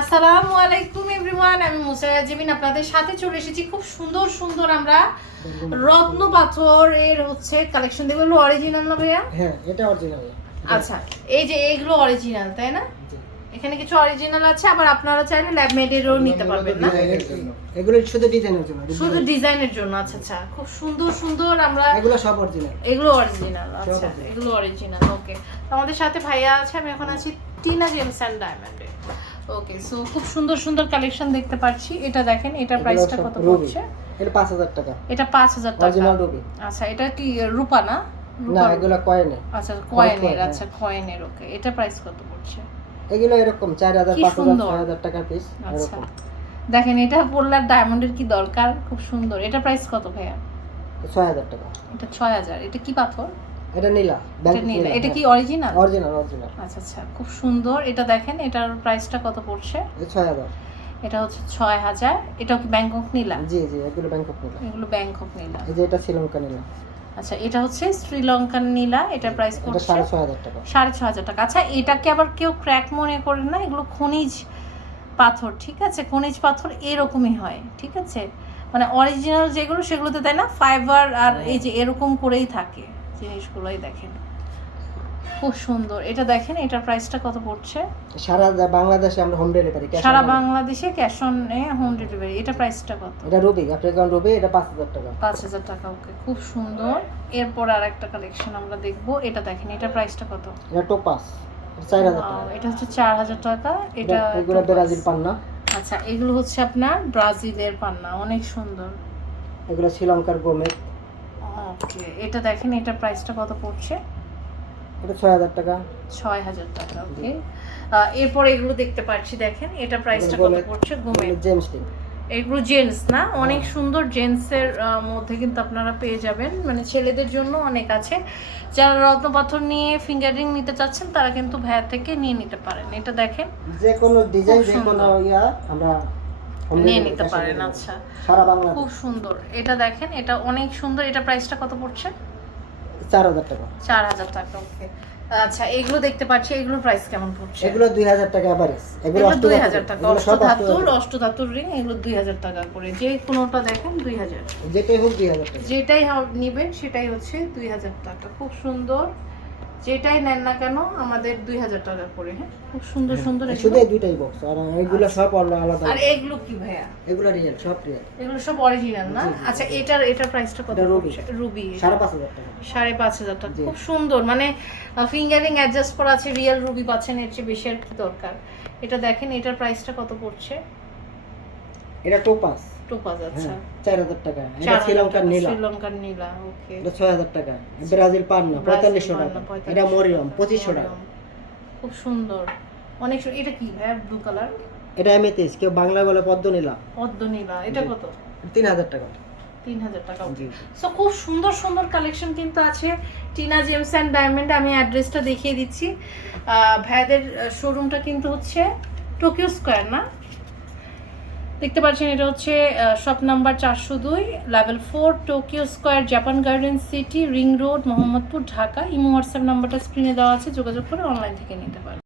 আসসালামু আলাইকুম এভরিওয়ান, আমি মুসাইয়া জিমিন আপনাদের সাথে চলে এসেছি। খুব সুন্দর সুন্দর আমরা রত্ন পাথরের হচ্ছে কালেকশন দেখবো। এগুলো অরিজিনাল না ভাইয়া? হ্যাঁ, এটা অরিজিনাল। আচ্ছা, এই যে এইগুলো অরিজিনাল তাই না? এখানে কিছু অরিজিনাল আছে, আবার আপনারা চাইলে ল্যাব মেডেরও নিতে পারবেন না? এগুলো শুধু ডিজাইনের জন্য। শুধু ডিজাইনের জন্য। আচ্ছা আচ্ছা, খুব সুন্দর সুন্দর আমরা এগুলো সব অরিজিনাল। এগুলো অরিজিনাল। আচ্ছা, এগুলো অরিজিনাল। ওকে, আমাদের সাথে ভাইয়া আছে, আমি এখন আছি টিনা জেমস এন্ড ডায়মন্ডে। ওকে, সো খুব সুন্দর সুন্দর কালেকশন দেখতে পাচ্ছি। এটা দেখেন, এটার প্রাইসটা কত পড়ছে? এটা 5000 টাকা। এটা 5000 টাকা অরিজিনাল রুবি। আচ্ছা, এটা কি রূপা না? না, এগুলো কয়েনে। আচ্ছা, কয়েনের। আচ্ছা, কয়েনের। ওকে, এটা প্রাইস কত পড়ছে? এগুলো এরকম 4000 5000 6000 টাকা পিস আচ্ছা, এরকম। দেখেন এটা পড়লে ডায়মন্ডের কি দরকার, খুব সুন্দর। এটা প্রাইস কত ভাইয়া? 6000 টাকা। এটা 6000। এটা কি পাথর? এটা নীলা। এটা কি অরিজিনাল? Original original. আচ্ছা আচ্ছা, খুব সুন্দর। এটা দেখেন, এটার প্রাইসটা কত পড়ছে? 6000। এটা হচ্ছে 6000। এটাও কি ব্যাংকক নীলা? জি জি, এগুলো ব্যাংকক নীলা। এগুলো ব্যাংকক নীলা। এই যে এটা শ্রীলঙ্কা নীলা। আচ্ছা, এটা হচ্ছে শ্রীলঙ্কান নীলা। এটা প্রাইস পড়ছে 6500 টাকা। 6500 টাকা। আচ্ছা, এটাকে আবার কেউ ক্র্যাক মনে করেন না, এগুলো খনিজ পাথর, ঠিক আছে? খনিজ পাথর এরকমই হয়, ঠিক আছে? মানে অরিজিনাল যেগুলো সেগুলোতে তাই না ফাইবার, আর এই যে এরকম করেই থাকে জিনিসগুলোই। দেখেন খুব সুন্দর। এটা দেখেন, এটার প্রাইসটা কত পড়ছে? সারা বাংলাদেশে আমরা হোম ডেলিভারি। সারা বাংলাদেশে ক্যাশ অন হোম ডেলিভারি। এটা প্রাইসটা কত? এটা রুবি, আফ্রিকান রুবি। এটা 5000 টাকা। 5000 টাকা। ওকে, খুব সুন্দর। এরপর আরেকটা কালেকশন আমরা দেখব। এটা দেখেন, এটা প্রাইসটা কত? এটা টোপাস। 4000 টাকা। এটা হচ্ছে 4000 টাকা। এটা এগুলো ব্রাজিল পান্না। আচ্ছা, এগুলো হচ্ছে আপনার ব্রাজিলের পান্না, অনেক সুন্দর। এগুলো শ্রীলঙ্কার গোমেদ। ওকে, এটা দেখেন, এটা প্রাইসটা কত পড়ছে? এটা 6000 টাকা। 6000 টাকা। ওকে, এরপর এগুলো দেখতে পাচ্ছি, দেখেন এটা প্রাইসটা কত পড়ছে? গোমেদ। জেমস টিন। এগুলো জেন্টস না? অনেক সুন্দর জেন্টসের মধ্যে কিন্তু আপনারা পেয়ে যাবেন, মানে ছেলেদের জন্য অনেক আছে। যারা রত্ন পাথর নিয়ে ফিঙ্গারিং নিতে চাচ্ছেন তারা কিন্তু ভাইয়া থেকে নিয়ে নিতে পারেন। এটা দেখেন, যে কোনো ডিজাইন, যে কোনো ইয়া আমরা নিয়ে নিতে পারেন। আচ্ছা, সারা বাংলাদেশ। খুব সুন্দর। এটা দেখেন, এটা অনেক সুন্দর। এটা প্রাইসটা কত পড়ছে? 4000 টাকা। 4000 টাকা। ওকে, আচ্ছা, এগুলো দেখতে পাচ্ছি, এগুলোর প্রাইস কেমন পড়ছে? এগুলো 2000 টাকা এভারেজ। এগুলো 2000 টাকা। অষ্টধাতুর রিং, এগুলো 2000 টাকা করে। যে কোনোটা দেখেন 2000, যেটাই হোক 2000 টাকা। যেটাই নেবেন সেটাই হচ্ছে 2000 টাকা। খুব সুন্দর, যেটাই নেন না কেন আমাদের 2000 টাকা করে। হ্যাঁ, খুব সুন্দর সুন্দর। শুধু এই দুইটাই বক্স, আর এগুলো সব আলাদা। আর এগুলো কি ভাইয়া? এগুলো রিয়েল, সব রিয়েল। এগুলো সব অরিজিনাল না? আচ্ছা, এটার প্রাইসটা কত? রুবি। 5500 টাকা। 5500 টাকা। খুব সুন্দর, মানে ফিঙ্গারিং অ্যাডজাস্ট করা আছে, রিয়েল রুবি পাচ্ছেন, এর চেয়ে বেশি আর কি দরকার। এটা দেখেন, এটার প্রাইসটা কত পড়ছে? এটা টোপাস। টোপাস। আচ্ছা, 4000 টাকা। এটা শ্রীলঙ্কার নীলা। শ্রীলঙ্কার নীলা। ওকে, এটা 6000 টাকা। ব্রাজিল পান্না 4500 টাকা। এটা মরিয়ম 2500 টাকা। খুব সুন্দর, অনেক সুন্দর। এটা কি ভাই, ব্লু কালার? এটা এমেথিস্ট, কেউ বাংলা বলে পদ্ম নীলা। পদ্ম নীলা। এটা কত? 3000 টাকা। 3000 টাকা। সো খুব সুন্দর সুন্দর কালেকশন কিন্তু আছে টিনা জেমস অ্যান্ড ডায়মন্ডে। আমি অ্যাড্রেসটা দেখিয়ে দিচ্ছি। ভাইদের শোরুমটা কিন্তু হচ্ছে টোকিও স্কোয়ার না? দেখতে পাচ্ছেন, এটা হচ্ছে shop number 402, level 4, Tokyo square, Japan garden city, ring road, Mohammadpur, Dhaka. Imo WhatsApp নাম্বারটা স্ক্রিনে দেওয়া আছে, যোগাযোগ করে অনলাইন থেকে নিতে পারেন।